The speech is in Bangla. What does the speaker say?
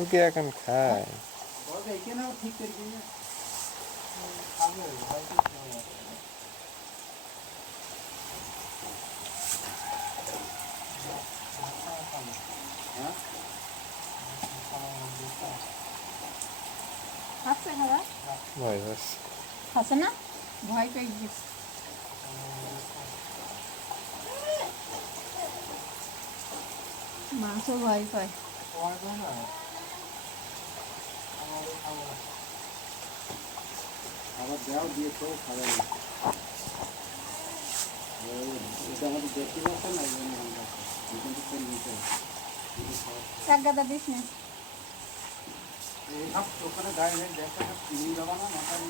ওকে এখন খায়। খাচ্ছে খাবার ভয় পাচ্ছে। খাচ্ছে না ভয় পেয়ে গেছে মাংস ভয় পায় আবার দেওয়া দিয়ে তো খাবে না। এটা আমাদের দেখতে পাচ্ছেন না, এই জন্য আমরা কিন্তু করে নিতে হবে। এক গাদা দিস না এই সব দোকানে গায়ে গায়ে দেখা চিনি দেওয়া না মাথায়